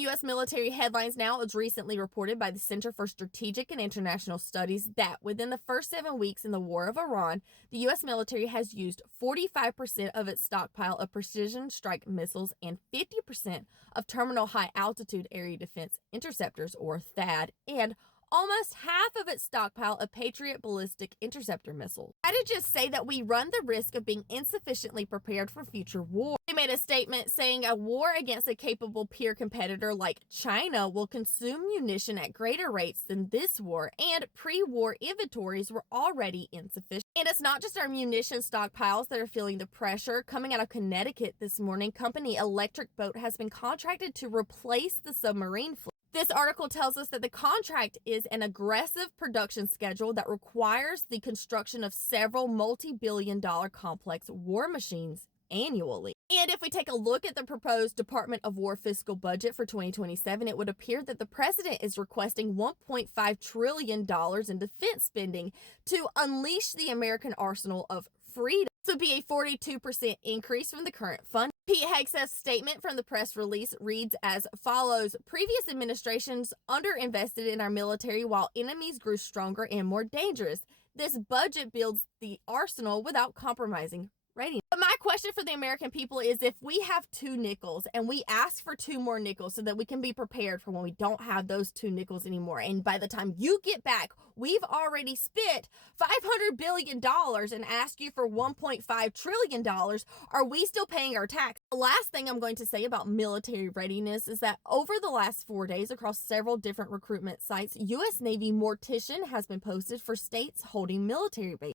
U.S. military headlines now. It was recently reported by the Center for Strategic and International Studies that within the first 7 weeks in the war of Iran, the U.S. military has used 45% of its stockpile of precision strike missiles and 50% of terminal high altitude area defense interceptors, or THAAD, and almost half of its stockpile of Patriot ballistic interceptor missiles. Strategists say that we run the risk of being insufficiently prepared for future war. They made a statement saying a war against a capable peer competitor like China will consume munition at greater rates than this war, and pre-war inventories were already insufficient. And it's not just our munition stockpiles that are feeling the pressure. Coming out of Connecticut this morning, company Electric Boat has been contracted to replace the submarine fleet. This article tells us that the contract is an aggressive production schedule that requires the construction of several multi-billion-dollar complex war machines annually. And if we take a look at the proposed Department of War fiscal budget for 2027, it would appear that the president is requesting $1.5 trillion in defense spending to unleash the American arsenal of freedom. This would be a 42% increase from the current fund. Pete Hegseth's statement from the press release reads as follows: previous administrations underinvested in our military while enemies grew stronger and more dangerous. This budget builds the arsenal without compromising readiness. But my question for the American people is, if we have 2 nickels and we ask for 2 more nickels so that we can be prepared for when we don't have those 2 nickels anymore, and by the time you get back, we've already spent $500 billion and asked you for $1.5 trillion, are we still paying our tax? The last thing I'm going to say about military readiness is that over the last 4 days across several different recruitment sites, U.S. Navy mortician has been posted for states holding military bases.